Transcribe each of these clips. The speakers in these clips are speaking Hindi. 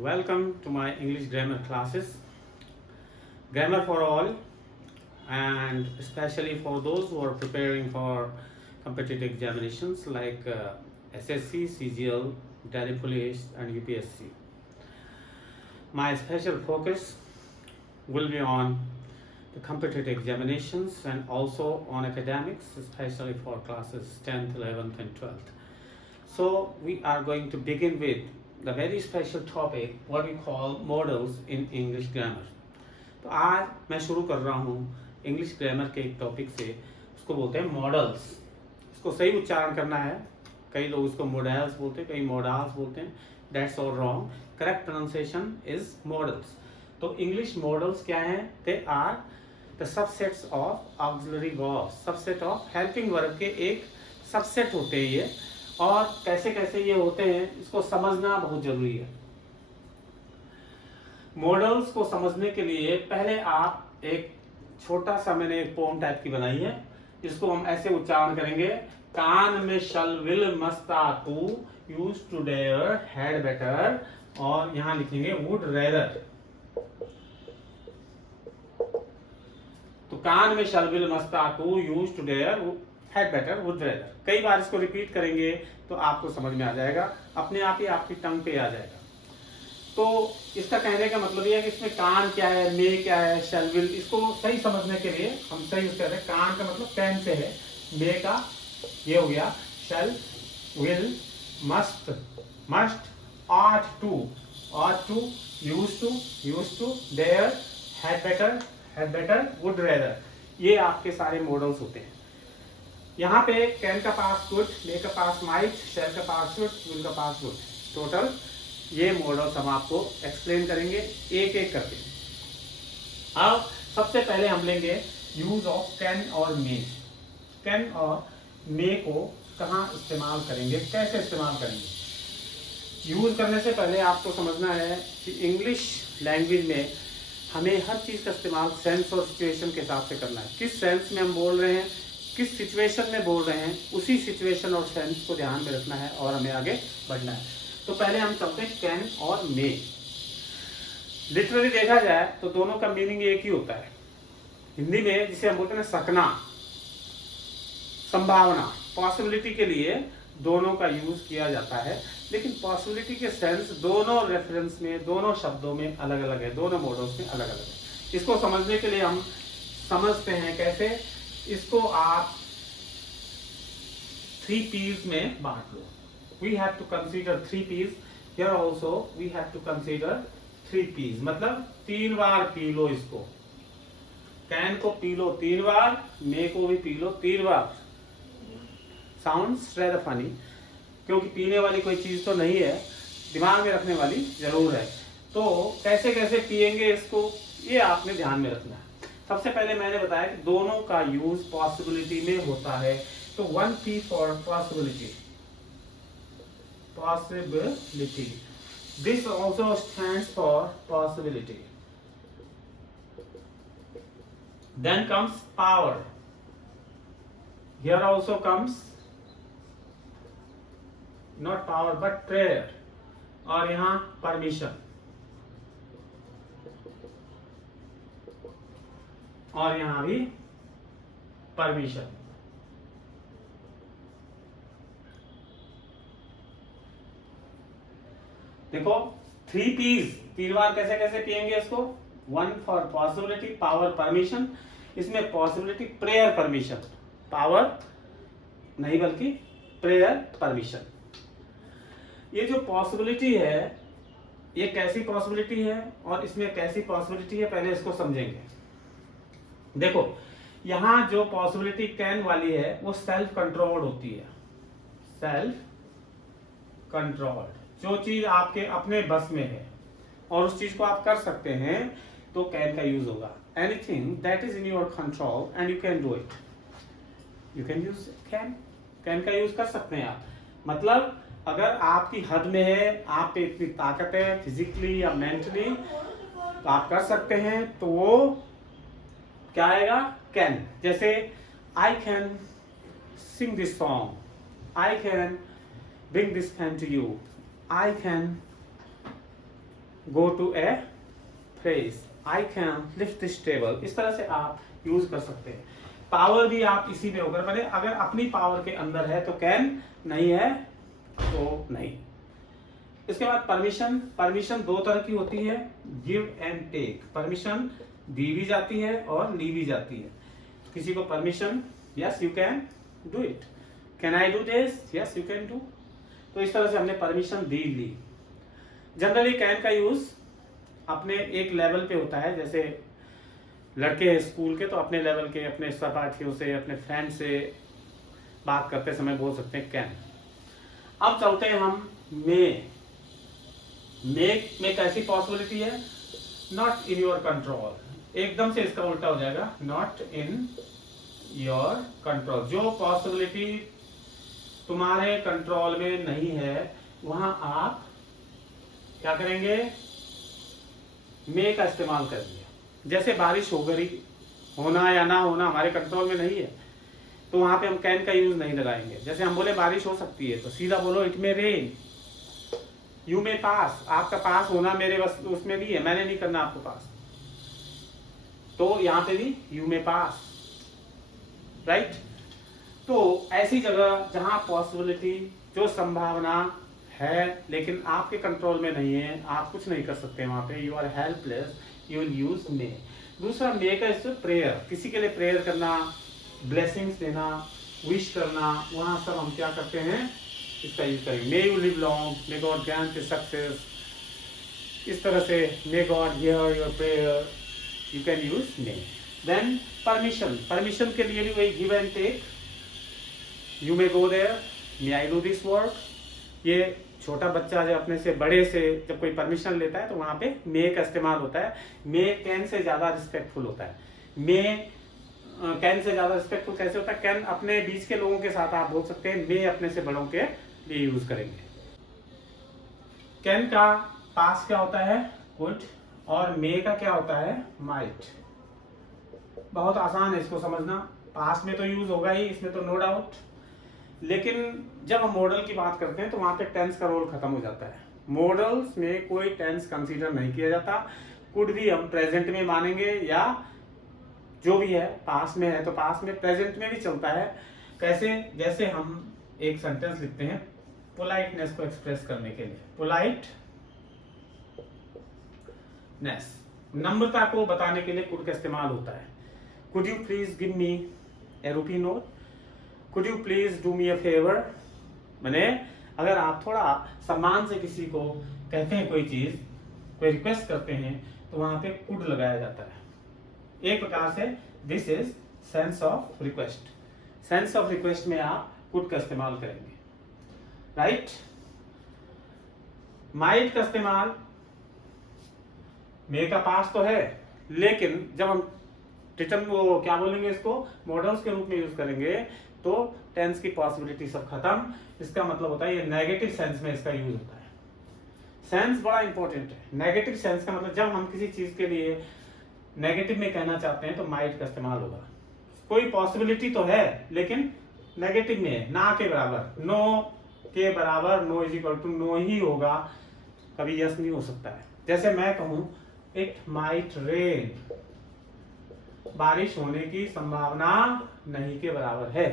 Welcome to my English grammar classes. Grammar for all, and especially for those who are preparing for competitive examinations like SSC, CGL, Delhi Police, and UPSC. My special focus will be on the competitive examinations and also on academics, especially for classes 10th, 11th, and 12th. So we are going to begin with the very special topic, what we call models in English grammar. तो आज मैं शुरू कर रहा हूँ इंग्लिश ग्रामर के एक टॉपिक से, उसको बोलते हैं मॉडल्स. इसको सही उच्चारण करना है. कई लोग इसको मॉडल्स बोलते हैं, कई मॉडल्स बोलते हैं. That's all wrong. Correct pronunciation is modals. तो इंग्लिश मॉडल्स क्या हैं? They are the subsets of auxiliary verbs. Subset of helping verb के एक सबसेट होते हैं ये. और कैसे कैसे ये होते हैं इसको समझना बहुत जरूरी है. मॉडल्स को समझने के लिए पहले आप एक छोटा सा मैंने एक पोम टाइप की बनाई है. इसको हम ऐसे उच्चारण करेंगे. कान में shall will must to used to dare had better, और यहां लिखेंगे वुड रेदर. तो कान में shall will must to used to dare had better would rather. कई बार इसको रिपीट करेंगे तो आपको समझ में आ जाएगा, अपने आप ही आपकी टंग पे आ जाएगा. तो इसका कहने का मतलब ये है कि इसमें कान क्या है, मे क्या है, शैल विल, इसको सही समझने के लिए हम सही यूज करते हैं. कान का मतलब कैन से है, मे का ये हो गया, shall will must must ought to used to dare had better would rather. ये आपके सारे मॉडल्स होते हैं. यहाँ पे कैन का पास कुड, मे का पास माइट, शैल का पास शुड, विल का पास वुड. टोटल ये मॉडल्स हम आपको एक्सप्लेन करेंगे एक एक करके. अब सबसे पहले हम लेंगे यूज ऑफ कैन और मे. कैन और मे को कहाँ इस्तेमाल करेंगे, कैसे इस्तेमाल करेंगे. यूज करने से पहले आपको समझना है कि इंग्लिश लैंग्वेज में हमें हर चीज का इस्तेमाल सेंस और सिचुएशन के हिसाब से करना है. किस सेंस में हम बोल रहे हैं, किस सिचुएशन में बोल रहे हैं, उसी सिचुएशन और सेंस को ध्यान में रखना है और हमें आगे बढ़ना है. तो पहले हम चलते हैं कैन और मे. लिटरली देखा जाए तो दोनों का मीनिंग एक ही होता है. हिंदी में जिसे हम बोलते हैं सकना, संभावना, पॉसिबिलिटी के लिए दोनों का यूज किया जाता है. लेकिन पॉसिबिलिटी के सेंस दोनों रेफरेंस में, दोनों शब्दों में अलग अलग है, दोनों मॉडल्स में अलग अलग है. इसको समझने के लिए हम समझते हैं कैसे. इसको आप 3 P's में बांट लो. We have to consider 3 P's. Here also we have to consider 3 P's. मतलब 3 बार पी लो इसको. कैन को पी लो 3 बार, मे को भी पी लो 3 बार. Sounds rather funny, क्योंकि पीने वाली कोई चीज तो नहीं है, दिमाग में रखने वाली जरूर है. तो कैसे कैसे पिएंगे इसको, ये आपने ध्यान में रखना है. सबसे पहले मैंने बताया कि दोनों का यूज पॉसिबिलिटी में होता है. तो 1 P for possibility. Possibility. This also stands for possibility. Then comes power. Here also comes not power but prayer. और यहाँ permission. और यहाँ भी permission. देखो 3 P's 3 बार कैसे कैसे पिएंगे इसको. 1 फॉर पॉसिबिलिटी, पावर, परमिशन. इसमें पॉसिबिलिटी, प्रेयर, परमिशन. पावर नहीं बल्कि प्रेयर, परमिशन. ये जो पॉसिबिलिटी है ये कैसी पॉसिबिलिटी है और इसमें कैसी पॉसिबिलिटी है, पहले इसको समझेंगे. देखो यहां जो पॉसिबिलिटी कैन वाली है वो सेल्फ कंट्रोल्ड होती है. सेल्फ कंट्रोल्ड, जो चीज आपके अपने बस में है और उस चीज को आप कर सकते हैं तो कैन का यूज होगा. Anything that is in your control and you can do it, you can use can. Can का यूज कर सकते हैं आप. मतलब अगर आपकी हद में है, आप पे इतनी ताकत है फिजिकली या मेंटली, तो आप कर सकते हैं. तो वो क्या आएगा, कैन. जैसे I can sing this song, I can bring this pen to you, I can go to a phrase, I can lift this table, इस तरह से आप यूज कर सकते हैं। पावर भी आप इसी में होकर बने, अगर अपनी पावर के अंदर है तो कैन, नहीं है तो नहीं। इसके बाद परमिशन, परमिशन दो तरह की होती है, गिव एंड टेक। परमिशन दी भी जाती है और ली भी जाती है। किसी को permission, yes you can do it, can I do this, yes you can do. तो इस तरह से हमने परमिशन दी ली। जनरली कैन का यूज अपने एक लेवल पे होता है, जैसे लड़के हैं स्कूल के तो अपने लेवल के, अपने सहपाठियों से, अपने फ्रेंड से बात करते समय बोल सकते हैं कैन। अब चलते हैं हम मे में कैसी पॉसिबिलिटी है, नॉट इन योर कंट्रोल, एकदम से इसका उल्टा हो जाएगा, नॉट इन योर कंट्रोल। जो पॉसिबिलिटी तुम्हारे कंट्रोल में नहीं है वहां आप क्या करेंगे, मे का इस्तेमाल करेंगे। जैसे बारिश हो गई, होना या ना होना हमारे कंट्रोल में नहीं है, तो वहां पे हम कैन का यूज नहीं लगाएंगे। जैसे हम बोले बारिश हो सकती है तो सीधा बोलो it may rain, you may pass, आपका पास होना मेरे बस उसमें नहीं है, मैंने नहीं करना आपको पास, तो यहां पे भी यू मे पास, राइट। तो ऐसी जगह जहां पॉसिबिलिटी, जो संभावना है लेकिन आपके कंट्रोल में नहीं है, आप कुछ नहीं कर सकते वहां पे, you are helpless, you will use may. दूसरा मे का इससे प्रेयर, किसी के लिए प्रेयर करना, ब्लेसिंग्स देना, विश करना, वहां सब हम क्या करते हैं, इसका यूज करेंगे। May you live long, may God grant you success, इस तरह से may God hear your prayer, you can use may. Then permission, permission के लिए भी वही give and take, you may go there, may I do this work. ये छोटा बच्चा जब अपने से बड़े से जब कोई परमिशन लेता है तो वहां पे मे का इस्तेमाल होता है। मे कैन से ज्यादा रिस्पेक्टफुल होता है। मे कैन से ज्यादा रिस्पेक्टफुल कैसे होता है, कैन अपने बीच के लोगों के साथ आप बोल सकते हैं, मे अपने से बड़ों के लिए यूज करेंगे। कैन का पास क्या होता है, कुड, और मे का क्या होता है, माइट। बहुत आसान है इसको समझना, पास में तो यूज होगा ही, इसमें तो नो डाउट, लेकिन जब हम मॉडल की बात करते हैं तो वहां पे टेंस का रोल खत्म हो जाता है। मॉडल्स में कोई टेंस कंसीडर नहीं किया जाता। कुड भी हम प्रेजेंट में मानेंगे, या जो भी है पास में है तो पास में, प्रेजेंट में भी चलता है। कैसे, जैसे हम एक सेंटेंस लिखते हैं पोलाइटनेस को एक्सप्रेस करने के लिए, पोलाइटनेस, नम्रता को बताने के लिए कुड का इस्तेमाल होता है। Could you please give me A rupee note, could you please do me a favour. मैंने अगर आप थोड़ा सम्मान से किसी को कहते हैं कोई चीज, कोई रिक्वेस्ट करते हैं, तो वहां पे कुड लगाया जाता है। एक प्रकार से this is sense of request. Sense of request में आप कुड का इस्तेमाल करेंगे, राइट। माइट का इस्तेमाल, मे का पास तो है, लेकिन जब हम रिटर्न वो क्या बोलेंगे, इसको मॉडल्स के रूप में यूज करेंगे तो टेंस की पॉसिबिलिटी सब खत्म। इसका मतलब होता है ये नेगेटिव सेंस में इसका यूज होता है। सेंस बड़ा इंपॉर्टेंट है। नेगेटिव सेंस का मतलब जब हम किसी चीज के लिए नेगेटिव में कहना चाहते हैं तो माइट का इस्तेमाल होगा। कोई पॉसिबिलिटी तो है लेकिन नेगेटिव में है, ना के बराबर, नो के बराबर, no is equal to no ही होगा, कभी यस नहीं हो सकता है। जैसे मैं कहूं इट माइट रेन, बारिश होने की संभावना नहीं के बराबर है,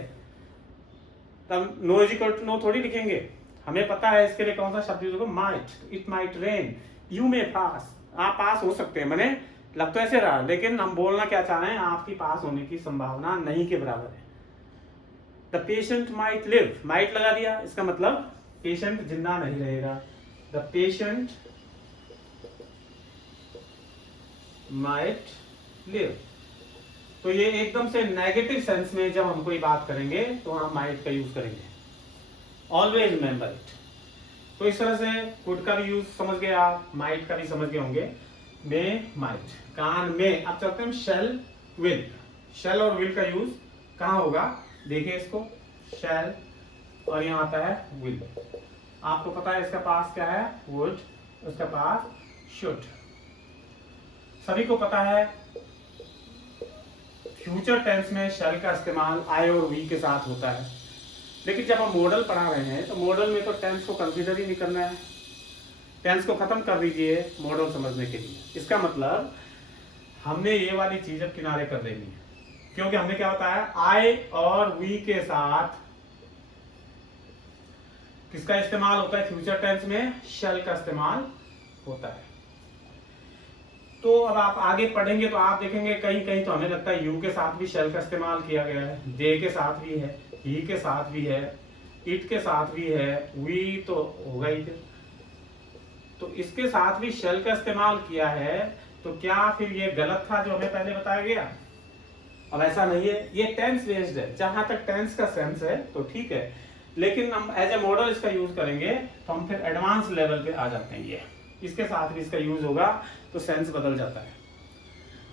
तब no is equal to no थोड़ी लिखेंगे, हमें पता है इसके लिए कौन सा शब्द यूज होगा, might. It might rain, you may pass, आप पास हो सकते हैं। मैंने लग तो ऐसे रहा, लेकिन हम बोलना क्या चाह रहे हैं, आपकी पास होने की संभावना नहीं के बराबर है। The patient might live, might लगा दिया, इसका मतलब पेशेंट जिंदा नहीं रहेगा। The patient might live. तो ये एकदम से नेगेटिव सेंस में जब हम कोई बात करेंगे तो हम माइट का यूज करेंगे। Always remember it. तो इस तरह से कुड का भी यूज समझ गए आप, माइट का भी समझ गए होंगे। मे, माइट, कान में। अब चलते हैं शैल, विल। शैल और विल का यूज कहाँ होगा, देखिए इसको, शैल और यहाँ आता है विल। आपको पता है इसका पास क्या है, वुड, उसका पास शुड। सभी को पता है फ्यूचर टेंस में शैल का इस्तेमाल आई और वी के साथ होता है, लेकिन जब हम मॉडल पढ़ा रहे हैं तो मॉडल में तो टेंस को कंसीडर ही नहीं करना है। टेंस को खत्म कर दीजिए मॉडल समझने के लिए। इसका मतलब हमने ये वाली चीज अब किनारे कर देनी है, क्योंकि हमने क्या बताया, आई और वी के साथ किसका इस्तेमाल होता है फ्यूचर टेंस में, शैल का इस्तेमाल होता है। तो अब आप आगे पढ़ेंगे तो आप देखेंगे कहीं कहीं तो हमें लगता है यू के साथ भी शैल का इस्तेमाल किया गया है, दे के साथ भी है, ही के साथ भी है, इट के साथ भी है, वी तो होगा ही फिर, तो इसके साथ भी शैल का इस्तेमाल किया है। तो क्या फिर ये गलत था जो हमें पहले बताया गया? अब ऐसा नहीं है, ये टेंस बेस्ड है। जहां तक टेंस का सेंस है तो ठीक है, लेकिन हम एज ए मॉडल इसका यूज करेंगे तो हम फिर एडवांस लेवल पे आ जाते हैं। ये इसके साथ भी इसका यूज होगा तो सेंस बदल जाता है।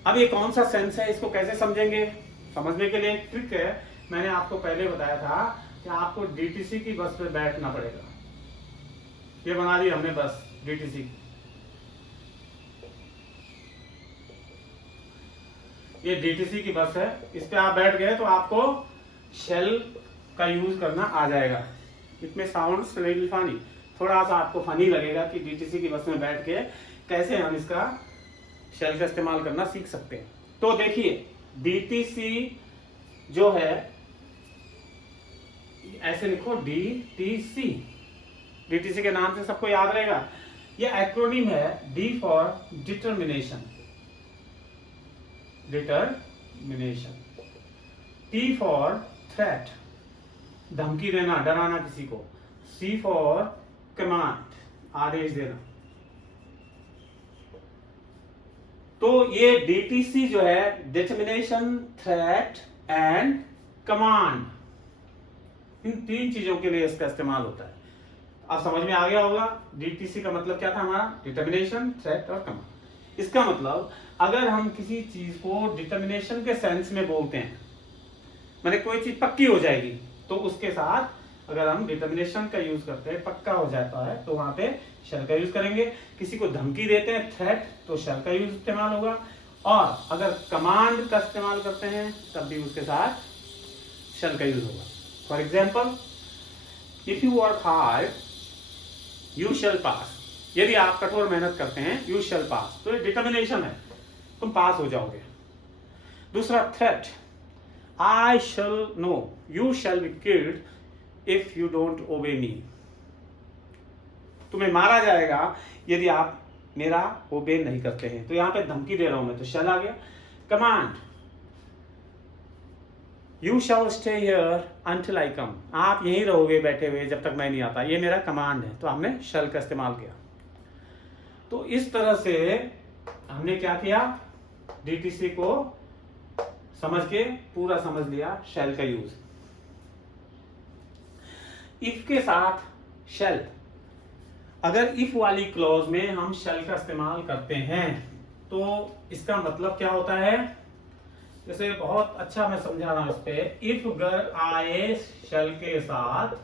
अब ये कौन सा सेंस है, इसको कैसे समझेंगे? समझने के लिए एक ट्रिक है, मैंने आपको पहले बताया था कि आपको डीटीसी की बस पे बैठना पड़ेगा। ये बना दी हमने बस डीटीसी, ये डीटीसी की बस है, इस पे आप बैठ गए तो आपको शेल का यूज करना आ जाएगा। इसमें साउंड्स लिटिल फनी, थोड़ा सा आपको फनी लगेगा कि डीटीसी की बस में बैठ के कैसे हम इसका शेल का इस्तेमाल करना सीख सकते हैं। तो देखिए डीटीसी जो है, ऐसे लिखो डीटीसी, डीटीसी के नाम से सबको याद रहेगा। ये एक्रोनिम है, D for determination, determination, T for threat, धमकी देना, डराना किसी को, सी फॉर कमांड, आदेश देना। तो ये डीटीसी जो है, डिटर्मिनेशन, थ्रेट एंड कमांड, इन तीन चीजों के लिए इसका इस्तेमाल होता है। अब समझ में आ गया होगा डीटीसी का मतलब क्या था हमारा, डिटर्मिनेशन, थ्रेट और कमांड। इसका मतलब अगर हम किसी चीज को डिटर्मिनेशन के सेंस में बोलते हैं, माने कोई चीज पक्की हो जाएगी, तो उसके साथ अगर हम डिटर्मिनेशन का यूज करते हैं, पक्का हो जाता है, तो वहां पे शैल का यूज करेंगे। किसी को धमकी देते हैं, थ्रेट, तो शैल का यूज इस्तेमाल होगा। और अगर कमांड का इस्तेमाल करते हैं तब भी उसके साथ शैल का यूज होगा। For example, if you work hard you shall pass, यदि आप कठोर मेहनत करते हैं यू शैल पास, तो ये डिटर्मिनेशन है, तुम पास हो जाओगे। दूसरा threat, I shall know, you shall be killed if you don't obey me, तुम्हें मारा जाएगा यदि आप मेरा ओबे नहीं करते हैं। तो यहां पे धमकी दे रहा हूं मैं, तो शैल आ गया। Command, you shall stay here until I come, आप यहीं रहोगे बैठे हुए जब तक मैं नहीं आता, ये मेरा कमांड है, तो हमने शैल का इस्तेमाल किया। तो इस तरह से हमने क्या किया, डीटीसी को समझ के पूरा समझ लिया शैल का यूज। इफ के साथ शैल, अगर इफ वाली क्लॉज में हम शैल का इस्तेमाल करते हैं तो इसका मतलब क्या होता है, जैसे बहुत अच्छा मैं समझा रहा हूं इस पे, इफ अगर आए शैल के साथ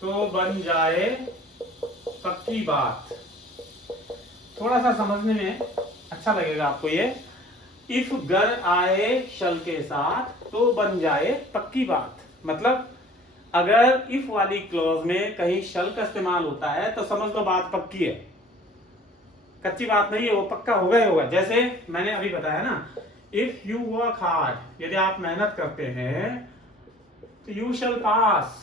तो बन जाए पक्की बात। थोड़ा सा समझने में अच्छा लगेगा आपको ये, इफ गर आए शल के साथ तो बन जाए पक्की बात। मतलब अगर इफ वाली क्लॉज में कहीं शल का इस्तेमाल होता है तो समझ लो बात पक्की है, कच्ची बात नहीं है, वो पक्का होगा ही होगा। जैसे मैंने अभी बताया ना, इफ यू वर्क हार्ड, यदि आप मेहनत करते हैं तो यू शैल पास,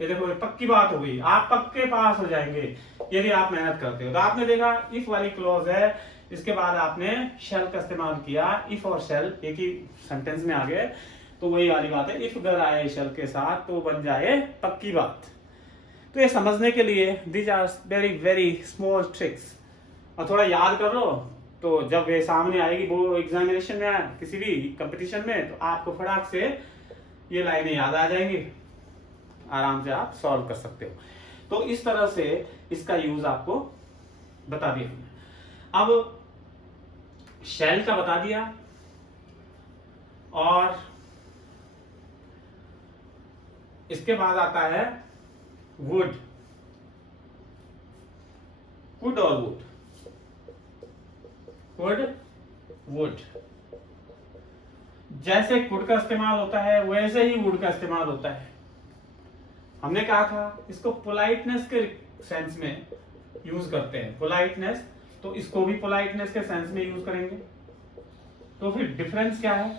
ये देखो पक्की बात हो गई, आप पक्के पास हो जाएंगे यदि आप मेहनत करते हो। तो आपने देखा इफ वाली क्लॉज है, इसके बाद आपने शैल का इस्तेमाल किया, इफ और शैल एक ही सेंटेंस में आ गए, तो वही वाली बात है, इफ अगर आए शैल के साथ तो बन जाए पक्की बात। तो ये समझने के लिए these are very very small tricks, और थोड़ा याद कर लो, तो जब ये सामने आएगी वो एग्जामिनेशन में, किसी भी कंपटीशन में, तो आपको फटाक से ये लाइनें याद आ जाएंगी, आराम से आप सॉल्व कर सकते हो। तो इस तरह से इसका यूज आपको बता दिया हमने। अब शैल का बता दिया, और इसके बाद आता है वुड, कुड और वुड, वुड वुड। जैसे कुड का इस्तेमाल होता है वैसे ही वुड का इस्तेमाल होता है। हमने कहा था इसको पोलाइटनेस के सेंस में यूज करते हैं, पोलाइटनेस, तो इसको भी पोलाइटनेस के सेंस में यूज करेंगे। तो फिर डिफरेंस क्या है?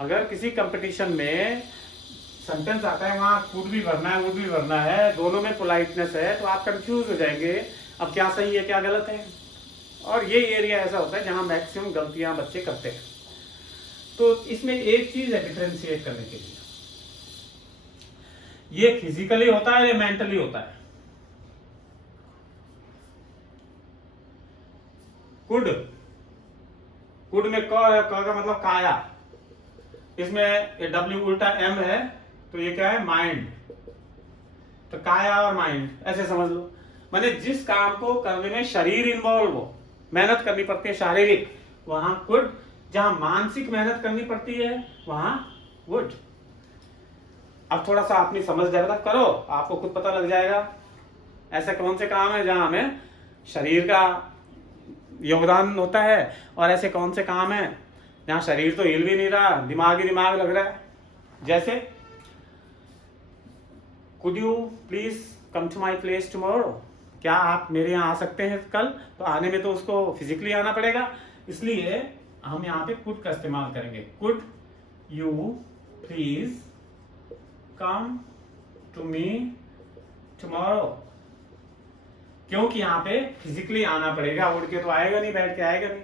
अगर किसी कंपटीशन में सेंटेंस आता है वहां कुड भी भरना है वुड भी भरना है, दोनों में पोलाइटनेस है, तो आप कंफ्यूज हो जाएंगे अब क्या सही है क्या गलत है। और ये एरिया ऐसा होता है जहां मैक्सिमम गलतियां बच्चे करते हैं। तो इसमें एक चीज है डिफरेंशिएट करने के लिए, ये फिजिकली होता है या मेंटली होता है? कुड, कुड में क है, क का मतलब काया, इसमें ये डब्ल्यू उल्टा एम है, तो ये क्या है? माइंड। तो काया और माइंड ऐसे समझ लो, माने जिस काम को करने में शरीर इन्वॉल्व हो, मेहनत करनी पड़ती है शारीरिक, वहां कुड, जहां मानसिक मेहनत करनी पड़ती है वहां वुड। अब थोड़ा सा अपनी समझ डेवलप करो, आपको खुद पता लग जाएगा ऐसे कौन से काम है जहां हमें शरीर का योगदान होता है और ऐसे कौन से काम है जहां शरीर तो हिल भी नहीं रहा, दिमाग ही दिमाग लग रहा है। जैसे could you please come to my place tomorrow, क्या आप मेरे यहाँ आ सकते हैं कल? तो आने में तो उसको फिजिकली आना पड़ेगा, इसलिए हम यहाँ पे कुड का इस्तेमाल करेंगे। Could you please come to me tomorrow, क्योंकि यहाँ पे फिजिकली आना पड़ेगा, उड़ के तो आएगा नहीं, बैठ के आएगा नहीं।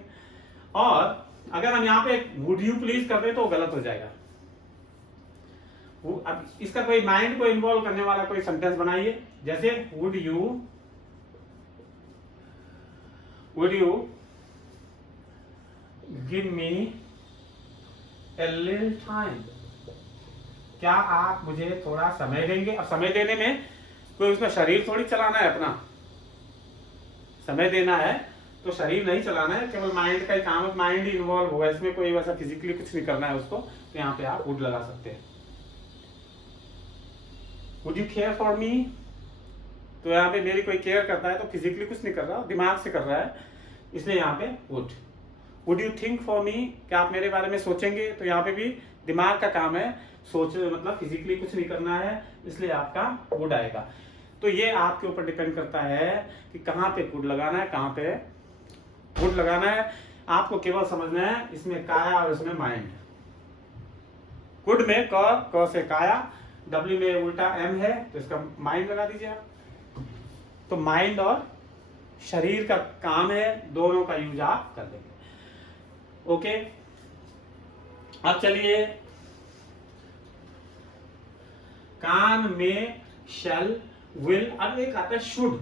और अगर हम यहाँ पे वुड यू प्लीज कर दे तो गलत हो जाएगा। अब इसका कोई माइंड को इन्वॉल्व करने वाला कोई सेंटेंस बनाइए, जैसे would you give me a little time, क्या आप मुझे थोड़ा समय देंगे? अब समय देने में कोई उसमें शरीर थोड़ी चलाना है, अपना समय देना है तो शरीर नहीं चलाना है, केवल माइंड का ही काम है, माइंड ही इन्वॉल्व होगा इसमें, कोई वैसा फिजिकली कुछ नहीं करना है उसको। तो यहाँ पे आप वुड लगा सकते हैं। Would you care for me, तो यहाँ पे मेरी कोई केयर करता है तो फिजिकली कुछ नहीं कर रहा, दिमाग से कर रहा है, इसलिए यहाँ पे would. Would you think for me, क्या आप मेरे बारे में सोचेंगे? तो यहाँ पे भी दिमाग का काम है, सोच मतलब फिजिकली कुछ नहीं करना है, इसलिए आपका वुड आएगा। तो ये आपके ऊपर डिपेंड करता है कि कहाँ पे कुड लगाना है, कहाँ पे वुड लगाना है। आपको केवल समझना है इसमें काया और इसमें माइंड। कुड में क से काया, डब्ल्यू में उल्टा एम है, तो इसका माइंड लगा दीजिए आप। तो माइंड और शरीर का काम है, दोनों का यूज आप कर देंगे। ओके, अब चलिए, कान में शैल, विल, अब एक आता है शुड,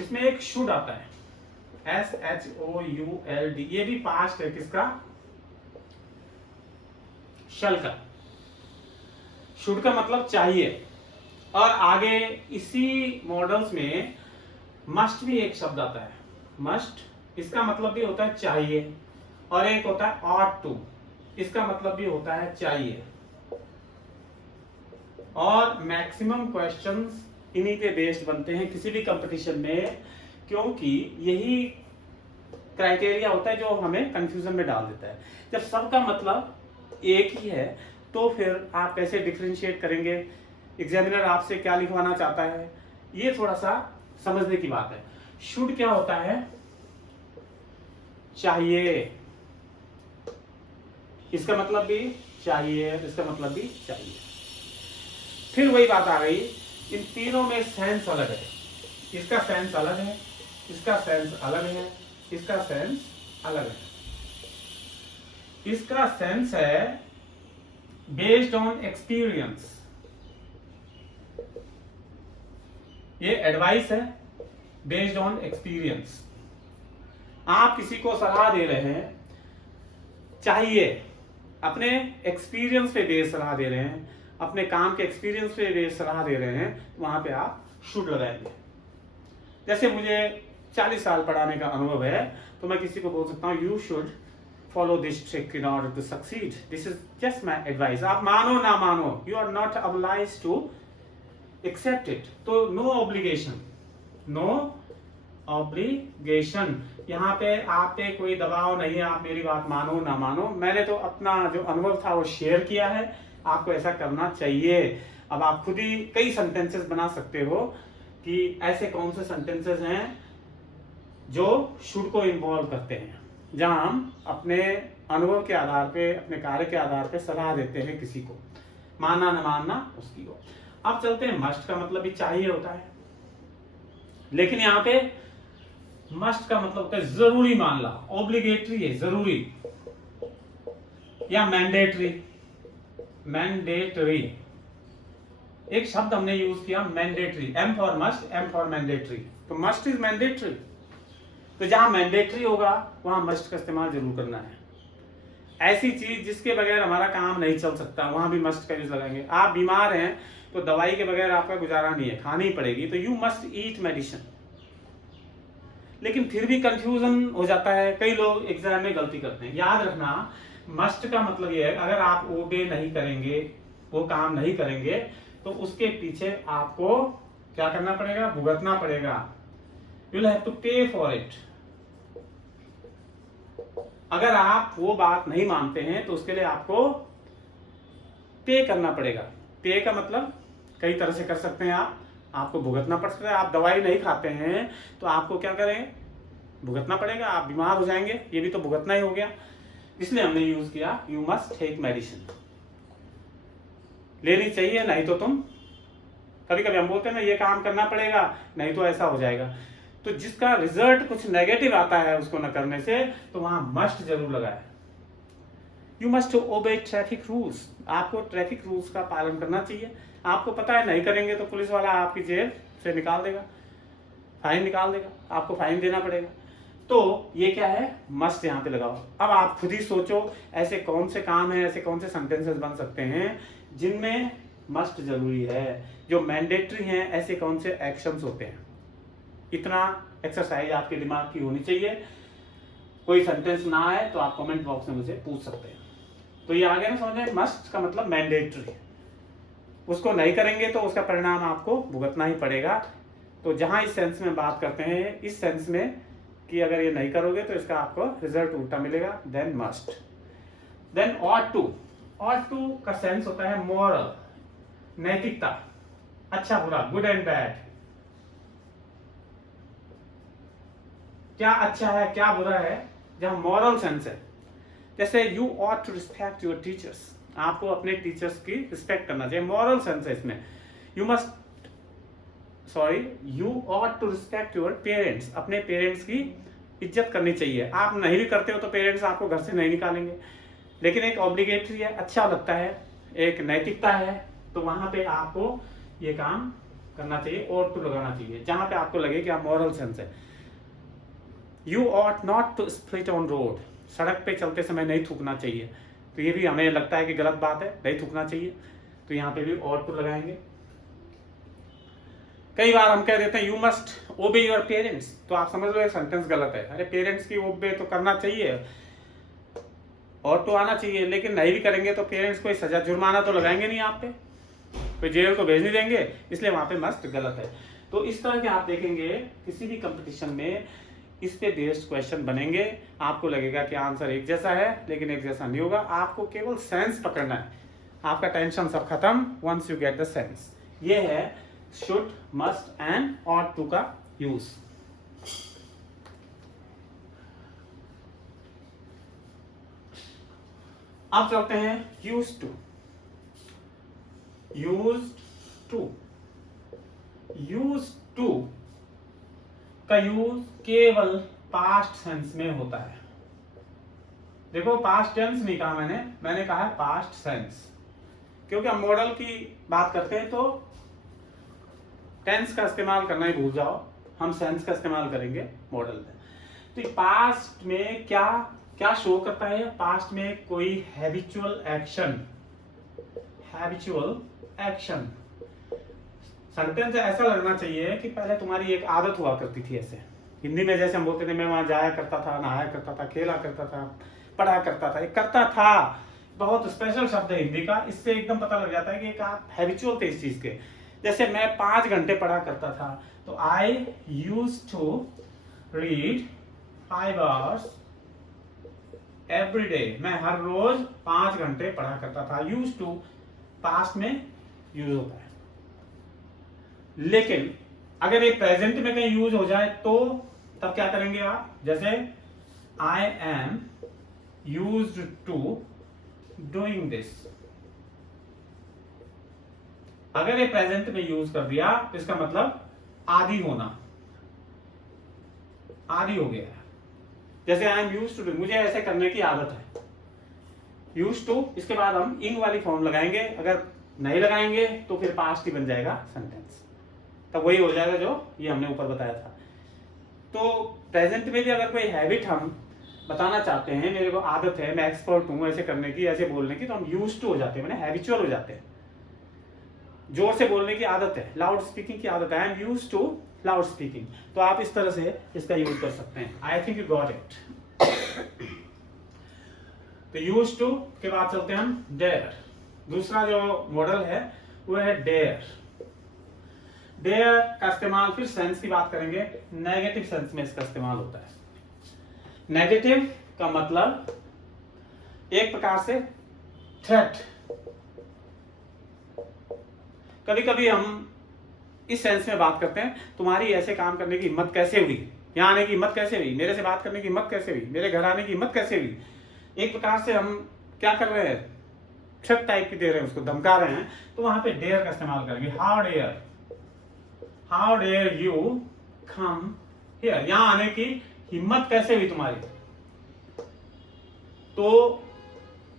इसमें एक शुड आता है, SHOULD, ये भी पास्ट है किसका? शल का। शुड का मतलब चाहिए, और आगे इसी मॉडल्स में मस्ट भी एक शब्द आता है, मस्ट, इसका मतलब भी होता है चाहिए, और एक होता है ऑट टू, इसका मतलब भी होता है चाहिए। और मैक्सिमम क्वेश्चंस इन्हीं पे बेस्ड बनते हैं किसी भी कंपटीशन में, क्योंकि यही क्राइटेरिया होता है जो हमें कंफ्यूजन में डाल देता है। जब सबका मतलब एक ही है तो फिर आप कैसे डिफरेंशिएट करेंगे, एग्जामिनर आपसे क्या लिखवाना चाहता है, ये थोड़ा सा समझने की बात है। शुड क्या होता है? चाहिए, इसका मतलब भी चाहिए, इसका मतलब भी चाहिए। फिर वही बात आ गई, इन तीनों में सेंस अलग है, इसका सेंस अलग है, इसका सेंस अलग है, इसका सेंस अलग है। इसका सेंस है बेस्ड ऑन एक्सपीरियंस, ये एडवाइस है बेस्ड ऑन एक्सपीरियंस। आप किसी को सलाह दे रहे हैं, चाहिए, अपने एक्सपीरियंस पे बेस्ड सलाह दे रहे हैं, अपने काम के एक्सपीरियंस पे बेस्ड सलाह दे रहे हैं, तो वहां पे आप शुड लगाएंगे। जैसे मुझे 40 साल पढ़ाने का अनुभव है, तो मैं किसी को बोल सकता हूँ you should follow this trick in order to succeed, this is just my advice. आप मानो ना मानो, you are not obliged to accept it, तो नो ऑब्लिगेशन, नो ऑब्लिगेशन, यहाँ पे आप पे कोई दबाव नहीं है, आप मेरी बात मानो ना मानो, मैंने तो अपना जो अनुभव था वो शेयर किया है, आपको ऐसा करना चाहिए। अब आप खुद ही कई सेंटेंसेस बना सकते हो कि ऐसे कौन से सेंटेंसेस हैं जो शुड को इन्वॉल्व करते हैं, जहां हम अपने अनुभव के आधार पे, अपने कार्य के आधार पे सलाह देते हैं किसी को, मानना न मानना उसकी हो। अब चलते हैं, मस्ट का मतलब भी चाहिए होता है, लेकिन यहाँ पे मस्ट का मतलब होता है जरूरी मानना, ऑब्लिगेटरी है जरूरी, या मैंडेटरी। मैंडेटरी एक शब्द हमने यूज किया, mandatory, M for must, M for mandatory. तो मस्ट इज मैंडेटरी, तो जहां मैंडेटरी होगा वहां मस्ट का इस्तेमाल जरूर करना है। ऐसी चीज जिसके बगैर हमारा काम नहीं चल सकता, वहां भी मस्ट का यूज लगाएंगे। आप बीमार हैं तो दवाई के बगैर आपका गुजारा नहीं है, खानी ही पड़ेगी, तो यू मस्ट ईट मेडिसिन। लेकिन फिर भी कंफ्यूजन हो जाता है, कई लोग एग्जाम में गलती करते हैं। याद रखना, मस्ट का मतलब यह है अगर आप ओबे नहीं करेंगे, वो काम नहीं करेंगे, तो उसके पीछे आपको क्या करना पड़ेगा, भुगतना पड़ेगा। यू विल हैव टू पे फॉर इट। अगर आप वो बात नहीं मानते हैं तो उसके लिए आपको पे करना पड़ेगा। पे का मतलब कई तरह से कर सकते हैं आप, आपको भुगतना पड़ सकता है। आप दवाई नहीं खाते हैं तो आपको क्या करें, भुगतना पड़ेगा, आप बीमार हो जाएंगे, ये भी तो भुगतना ही हो गया। इसलिए हमने यूज किया यू मस्ट टेक मेडिसिन, लेनी चाहिए, नहीं तो तुम, कभी कभी हम बोलते हैं ना ये काम करना पड़ेगा, नहीं तो ऐसा हो जाएगा। तो जिसका रिजल्ट कुछ नेगेटिव आता है उसको न करने से, तो वहां मस्ट जरूर लगाए। यू मस्ट ओबे ट्रैफिक रूल्स, आपको ट्रैफिक रूल्स का पालन करना चाहिए। आपको पता है नहीं करेंगे तो पुलिस वाला आपकी जेल से निकाल देगा, फाइन निकाल देगा, आपको फाइन देना पड़ेगा। तो ये क्या है, मस्ट यहाँ पे लगाओ। अब आप खुद ही सोचो ऐसे कौन से काम है, ऐसे कौन से सेंटेंसेस बन सकते हैं जिनमें मस्ट जरूरी है, जो मैंडेटरी हैं, ऐसे कौन से एक्शंस होते हैं। इतना एक्सरसाइज आपके दिमाग की होनी चाहिए। कोई सेंटेंस ना आए तो आप कमेंट बॉक्स में मुझे पूछ सकते हैं। तो ये आगे ना समझे, मस्ट का मतलब मैंडेटरी, उसको नहीं करेंगे तो उसका परिणाम आपको भुगतना ही पड़ेगा। तो जहां इस सेंस में बात करते हैं, इस सेंस में कि अगर ये नहीं करोगे तो इसका आपको रिजल्ट उल्टा मिलेगा, then must. Then ought to, ought to का सेंस होता है मॉरल, नैतिकता, अच्छा बुरा, गुड एंड बैड, क्या अच्छा है क्या बुरा है, जहां मॉरल सेंस है। जैसे you ought to respect your teachers, आपको अपने टीचर्स की रिस्पेक्ट करना चाहिए, मॉरल सेंस है इसमें। You ought to respect your parents, अपने पेरेंट्स की इज्जत करनी चाहिए। आप नहीं भी करते हो तो पेरेंट्स आपको घर से नहीं निकालेंगे, लेकिन एक ऑब्लिगेटरी है, अच्छा लगता है, एक नैतिकता है, तो वहां पे आपको ये काम करना चाहिए, ऑट टू लगाना चाहिए जहां पे आपको लगे कि आप मॉरल सेंस है। You ought not to split on road, सड़क पे चलते समय नहीं थूकना चाहिए, तो ये भी हमें लगता है कि गलत बात है, नहीं थूकना चाहिए, तो यहाँ पे भी ऑट टू लगाएंगे। कई बार हम कह देते हैं यू मस्ट ओबे योर पेरेंट्स, तो आप समझ लो ये सेंटेंस गलत है। अरे पेरेंट्स की ओबे तो करना चाहिए, और तो आना चाहिए, लेकिन नहीं भी करेंगे तो पेरेंट्स कोई सजा जुर्माना तो लगाएंगे नहीं आप पे, कोई जेल तो भेज नहीं देंगे, इसलिए वहां पे मस्ट गलत है। तो इस तरह के आप देखेंगे किसी भी कंपटीशन में इस पे बेस्ड क्वेश्चन बनेंगे, आपको लगेगा कि आंसर एक जैसा है, लेकिन एक जैसा नहीं होगा, आपको केवल सेंस पकड़ना है, आपका टेंशन सब खत्म once you get the sense. ये है should, must and ought to का यूज। अब चलते हैं यूज टू। यूज टू का यूज केवल पास्ट सेंस में होता है। देखो पास्ट टेंस नहीं कहा मैंने कहा है पास्ट सेंस, क्योंकि हम मॉडल की बात करते हैं तो टेंस का इस्तेमाल करना ही भूल जाओ, हम सेंस का इस्तेमाल करेंगे मॉडल में। तो पास्ट में क्या क्या शो करता है, पास्ट में कोई हैबिचुअल एक्शन। सेंटेंस ऐसा लगना चाहिए कि पहले तुम्हारी एक आदत हुआ करती थी, ऐसे हिंदी में जैसे हम बोलते थे मैं वहां जाया करता था, नहाया करता था, खेला करता था, पढ़ा करता था, एक करता था बहुत स्पेशल शब्द है हिंदी का, इससे एकदम पता लग जाता है कि एक आप हैबिचुअल थे इस चीज के। जैसे मैं 5 घंटे पढ़ा करता था, तो I used to read 5 hours every day, मैं हर रोज 5 घंटे पढ़ा करता था। यूज टू पास्ट में यूज होता है। लेकिन अगर ये प्रेजेंट में कहीं यूज हो जाए तो तब क्या करेंगे आप? जैसे I am used to doing this. अगर ये प्रेजेंट में यूज कर दिया तो इसका मतलब आदि होना, आदि हो गया। जैसे आई एम यूज्ड टू, मुझे ऐसे करने की आदत है। यूज्ड टू, इसके बाद हम इंग वाली फॉर्म लगाएंगे। अगर नहीं लगाएंगे तो फिर पास्ट ही बन जाएगा सेंटेंस, तब वही हो जाएगा जो ये हमने ऊपर बताया था। तो प्रेजेंट में भी अगर कोई हैबिट हम बताना चाहते हैं, मेरे को आदत है, मैं एक्सपर्ट हूं ऐसे करने की, ऐसे बोलने की, तो हम यूज्ड टू हो जाते हैं, मैंने हैबिचुअल हो जाते हैं। जोर से बोलने की आदत है, लाउड स्पीकिंग की आदत है, I am used to loud speaking. तो आप इस तरह से इसका यूज कर सकते हैं। I think you got it. तो यूज्ड टू के बाद चलते हैं हम डेयर। दूसरा जो मॉडल है वो है डेयर। डेयर का इस्तेमाल फिर सेंस की बात करेंगे, नेगेटिव सेंस में इसका इस्तेमाल होता है। नेगेटिव का मतलब एक प्रकार से थ्रेट। कभी कभी हम इस सेंस में बात करते हैं, तुम्हारी ऐसे काम करने की हिम्मत कैसे हुई, यहाँ आने की हिम्मत कैसे हुई, मेरे से बात करने की हिम्मत कैसे हुई, मेरे घर आने की हिम्मत कैसे हुई। एक प्रकार से हम क्या कर रहे हैं, थ्रेट टाइप की दे रहे हैं, उसको धमका रहे हैं। तो वहां पे डेयर का इस्तेमाल करेंगे। How dare you come here, यहां आने की हिम्मत कैसे हुई तुम्हारी। तो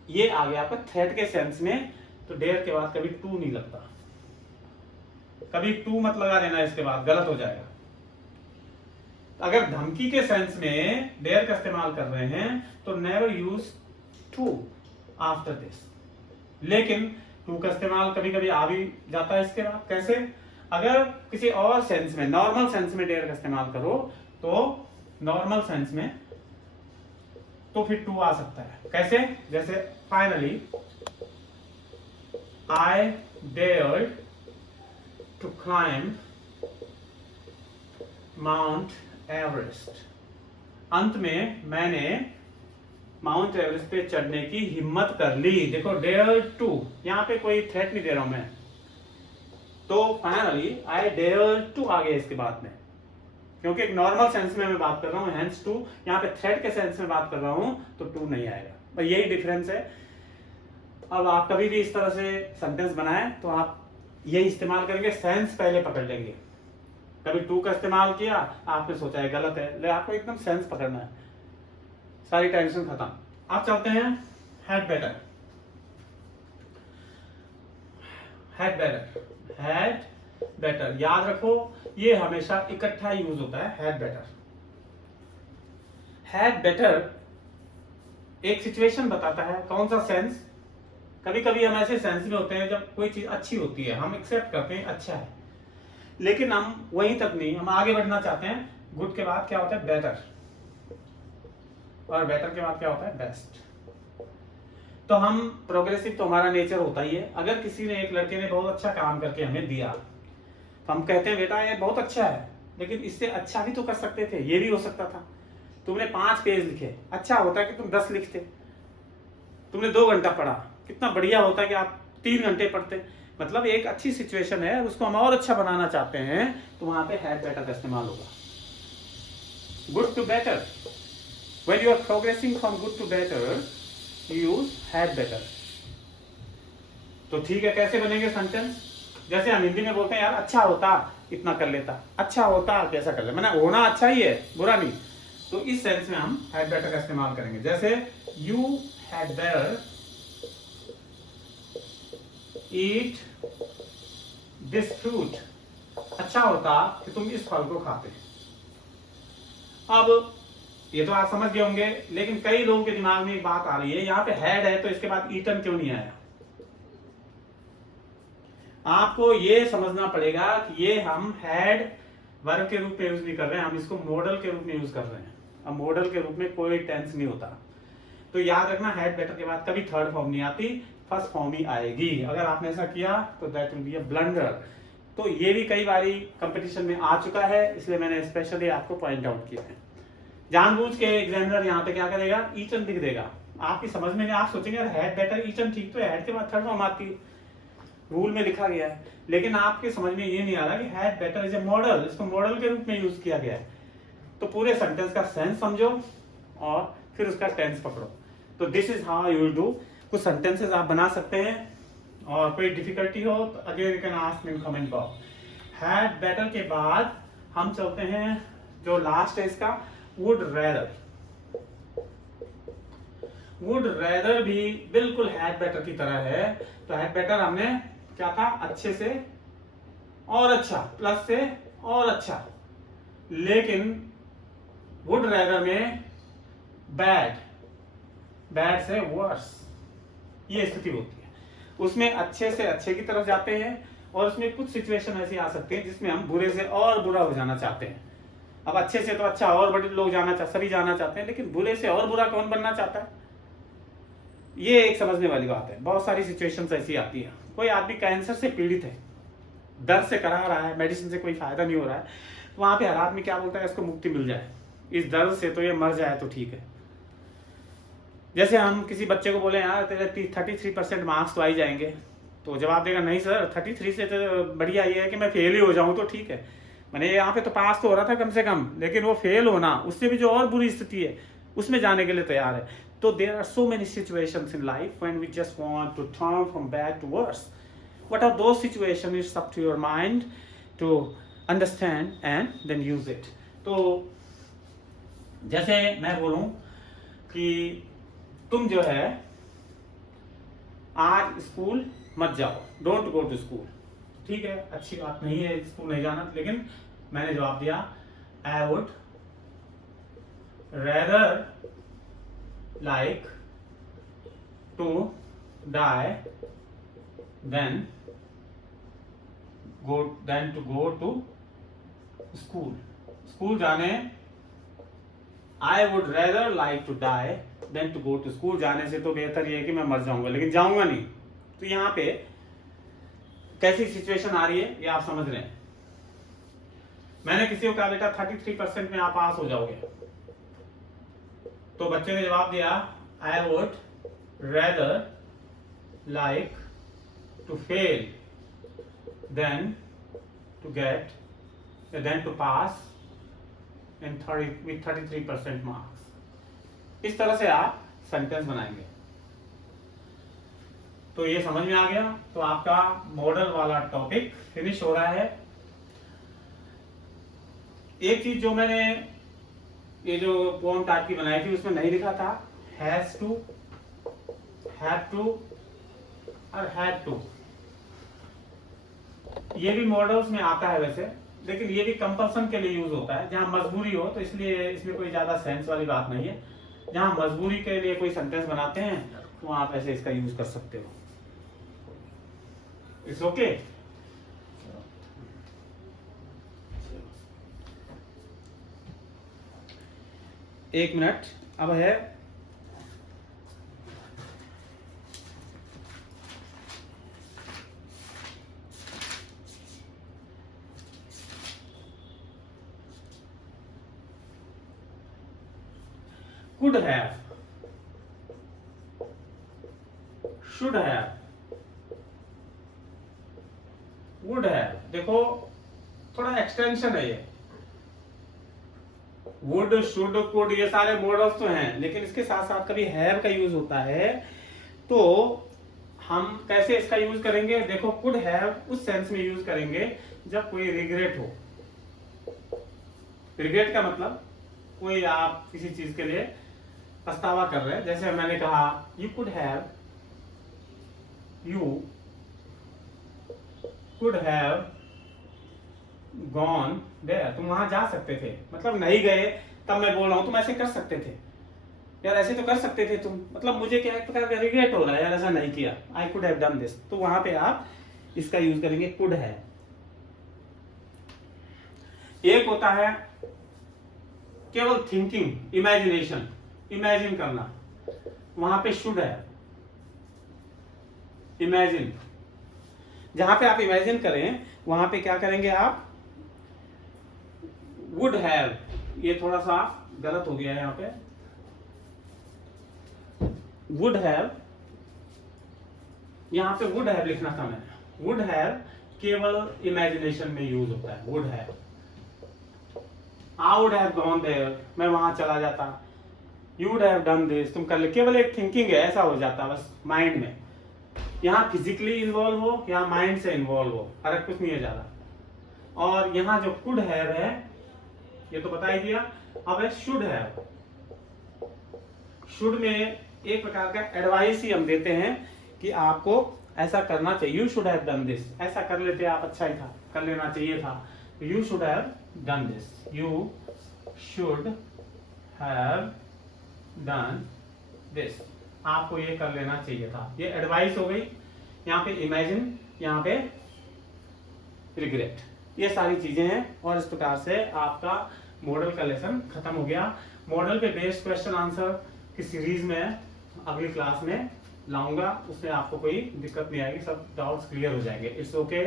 ये आ गया आपका थ्रेट के सेंस में। तो डेयर के बाद कभी टू नहीं लगता, कभी टू मत लगा देना, इसके बाद गलत हो जाएगा। अगर धमकी के सेंस में डेयर का इस्तेमाल कर रहे हैं तो never use to after this. लेकिन टू का इस्तेमाल कभी कभी आ भी जाता है इसके बाद। कैसे? अगर किसी और सेंस में, नॉर्मल सेंस में डेयर का इस्तेमाल करो तो नॉर्मल सेंस में तो फिर टू आ सकता है। कैसे? जैसे finally I dared to climb mount Everest. अंत में मैंने माउंट एवरेस्ट पे चढ़ने की हिम्मत कर ली। देखो डेयर टू, यहां पे कोई थ्रेट नहीं दे रहा हूं मैं, तो फाइनली आई डेयर टू आ गया इसके बाद में, क्योंकि एक नॉर्मल सेंस में मैं बात कर रहा हूं, हेंस टू। यहां पे थ्रेट के सेंस में बात कर रहा हूं तो टू नहीं आएगा। बस यही डिफरेंस है। अब आप कभी भी इस तरह से सेंटेंस बनाएं तो आप यही इस्तेमाल करेंगे, सेंस पहले पकड़ लेंगे। कभी टू का इस्तेमाल किया, आपने सोचा है गलत है, ले आपको एकदम सेंस पकड़ना है, सारी टेंशन खत्म। अब चलते हैं had better. Had better, had better, याद रखो ये हमेशा इकट्ठा यूज होता है। हैड बेटर, हैड बेटर एक सिचुएशन बताता है। कौन सा सेंस? कभी कभी हम ऐसे सेंस में होते हैं जब कोई चीज अच्छी होती है, हम एक्सेप्ट करते हैं अच्छा है, लेकिन हम वहीं तक नहीं, हम आगे बढ़ना चाहते हैं। गुड के बाद क्या होता है? बेटर, और बेटर के बाद क्या होता है? बेस्ट। तो हम प्रोग्रेसिव, तो हमारा नेचर होता ही है। अगर किसी ने, एक लड़के ने बहुत अच्छा काम करके हमें दिया तो हम कहते हैं बेटा ये बहुत अच्छा है, लेकिन इससे अच्छा भी तो कर सकते थे, ये भी हो सकता था। तुमने 5 पेज लिखे, अच्छा होता कि तुम 10 लिखते। तुमने 2 घंटा पढ़ा, कितना बढ़िया होता कि आप 3 घंटे पढ़ते। मतलब एक अच्छी सिचुएशन है, उसको हम और अच्छा बनाना चाहते हैं तो वहां पे हैड बेटर का इस्तेमाल होगा। Good to better, when you are progressing from good to better you use had better। तो ठीक है, कैसे बनेंगे सेंटेंस? जैसे हम हिंदी में बोलते हैं यार अच्छा होता इतना कर लेता, अच्छा होता कैसा कर ले, मैंने होना अच्छा ही है, बुरा नहीं। तो इस सेंस में हम हैड बेटर का इस्तेमाल करेंगे। जैसे you had better eat this fruit, अच्छा होता कि तुम इस फल को खाते। अब ये तो आप समझ गए होंगे, लेकिन कई लोगों के दिमाग में एक बात आ रही है, यहाँ पे हैड है तो इसके बाद ईटन क्यों नहीं आया? आपको ये समझना पड़ेगा कि ये हम हैड वर्ब के रूप में यूज नहीं कर रहे हैं, हम इसको मॉडल के रूप में यूज कर रहे हैं। अब मॉडल के रूप में कोई टेंस नहीं होता, तो याद रखना हैड बेटर के बाद कभी थर्ड फॉर्म नहीं आती, फर्स्ट फॉर्म ही आएगी। अगर आपने ऐसा किया तो that will be a blunder. तो ये भी कई बारी कंपटीशन में आ चुका है, इसलिए मैंने स्पेशली आपको पॉइंट आउट किया है। जानबूझ के एग्जामिनर यहाँ पे क्या करेगा, ईटन लिख देगा। आपकी समझ में नहीं, आप सोचेंगे यार हैड बेटर ईटन ठीक तो है, हैड के बाद थर्ड फॉर्म आती है, रूल में लिखा गया है, लेकिन आपके समझ में ये नहीं आ रहा कि had better is a model, इसको मॉडल के रूप में यूज किया गया है। तो पूरे सेंटेंस का सेंस समझो और फिर उसका टेंस पकड़ो। तो this is how you will do. कुछ सेंटेंसेस आप बना सकते हैं, और कोई डिफिकल्टी हो तो again you can ask me in comment box. Had better के बाद हम चलते हैं जो लास्ट है इसका, वुड रेदर। वुड रेदर भी बिल्कुल हैड बेटर की तरह है। तो हैड बेटर हमने क्या था, अच्छे से और अच्छा, प्लस से और अच्छा, लेकिन वुड रेदर में बैड, बैड से वर्स, ये स्थिति होती है। उसमें अच्छे से अच्छे की तरफ जाते हैं, और उसमें कुछ सिचुएशन ऐसी आ सकती है जिसमें हम बुरे से और बुरा हो जाना चाहते हैं। अब अच्छे से तो अच्छा और बड़े लोग जाना चाहते, सभी जाना चाहते हैं, लेकिन बुरे से और बुरा कौन बनना चाहता है? ये एक समझने वाली बात है। बहुत सारी सिचुएशंस ऐसी आती है। कोई आदमी कैंसर से पीड़ित है, दर्द से करा रहा है, मेडिसिन से कोई फायदा नहीं हो रहा है, तो वहां पे हर आदमी क्या बोलता है, इसको मुक्ति मिल जाए इस दर्द से, तो ये मर जाए तो ठीक है। जैसे हम किसी बच्चे को बोले यार तेरे 33% मार्क्स तो आ ही जाएंगे, तो जवाब देगा नहीं सर, 33 से तो बढ़िया ये है कि मैं फेल ही हो जाऊं तो ठीक है। मैंने यहाँ पे तो पास तो हो रहा था कम से कम, लेकिन वो फेल होना, उससे भी जो और बुरी स्थिति है उसमें जाने के लिए तैयार है। तो there are so many situations in life when we just want to turn from bad to worse. What are those situations, it's up to your mind to understand and then use it. तो जैसे मैं बोलूं कि तुम जो है आज स्कूल मत जाओ, डोंट गो टू स्कूल, ठीक है, अच्छी बात नहीं है स्कूल नहीं जाना, लेकिन मैंने जवाब दिया I would rather like to die than to go to school. School जाने, I would rather like to die than to go to school, जाने से तो बेहतर ये है कि मैं मर जाऊंगा, लेकिन जाऊंगा नहीं। तो यहाँ पे कैसी सिचुएशन आ रही है ये आप समझ रहे हैं। मैंने किसी को कहा बेटा 33% में आप पास हो जाओगे, तो बच्चे ने जवाब दिया I would rather like to fail than to pass in 33% marks. इस तरह से आप सेंटेंस बनाएंगे। तो ये समझ में आ गया। तो आपका मॉडल वाला टॉपिक फिनिश हो रहा है। एक चीज जो मैंने ये जो पोएम टाइप की बनाई थी उसमें नहीं लिखा था हैज टू, हैव टू और हैड टू। ये भी मॉडल्स में आता है वैसे, लेकिन ये भी कंपल्सन के लिए यूज होता है जहां मजबूरी हो, तो इसलिए इसमें कोई ज्यादा सेंस वाली बात नहीं है। जहां मजबूरी के लिए कोई सेंटेंस बनाते हैं तो वहां आप ऐसे इसका यूज कर सकते हो। It's okay. एक मिनट अब है could have, should have, would have। देखो थोड़ा एक्सटेंशन है ये, would, should, could ये सारे मॉडल्स तो हैं, लेकिन इसके साथ साथ कभी have का यूज होता है। तो हम कैसे इसका यूज करेंगे, देखो could have उस सेंस में यूज करेंगे जब कोई रिग्रेट हो। रिग्रेट का मतलब कोई आप किसी चीज के लिए पछतावा कर रहे हैं। जैसे मैंने कहा you could have gone there, तुम वहां जा सकते थे, मतलब नहीं गए तब मैं बोल रहा हूं तुम ऐसे कर सकते थे यार, ऐसे तो कर सकते थे तुम, मतलब मुझे क्या एक प्रकार का रिग्रेट हो रहा है यार, ऐसा नहीं किया, I could have done this. तो वहां पे आप इसका यूज करेंगे कुड है। एक होता है केवल थिंकिंग, इमेजिनेशन, इमेजिन करना, वहां पे शुड है, इमेजिन। जहां पे आप इमेजिन करें वहां पे क्या करेंगे आप, वुड हैव, ये थोड़ा सा गलत हो गया है यहाँ पे, वुड हैव, यहाँ पे वुड हैव लिखना था मैंने। वुड हैव केवल इमेजिनेशन में यूज होता है, would have. I would have gone there, मैं वहां चला जाता। You would have done this, तुम कर ले, केवल एक थिंकिंग है, ऐसा हो जाता बस माइंड में। यहाँ फिजिकली इन्वॉल्व हो या माइंड से इन्वॉल्व हो, फर्क कुछ नहीं है ज्यादा। और यहाँ जो कुड हैव है ये तो बता ही दिया। अब है शुड हैव। शुड में एक प्रकार का एडवाइस ही हम देते हैं कि आपको ऐसा करना चाहिए, you should have done this, ऐसा कर लेते आप, अच्छा ही था, कर लेना चाहिए था, you should have done this, you should have done this, आपको ये कर लेना चाहिए था। ये एडवाइस हो गई। यहाँ पे इमेजिन, यहाँ पे रिग्रेट, ये सारी चीजें हैं। और इस प्रकार से आपका मॉडल का लेसन खत्म हो गया। मॉडल पे बेस्ड क्वेश्चन आंसर की सीरीज में अगली क्लास में लाऊंगा, उसमें आपको कोई दिक्कत नहीं आएगी, सब डाउट्स क्लियर हो जाएंगे। It's okay.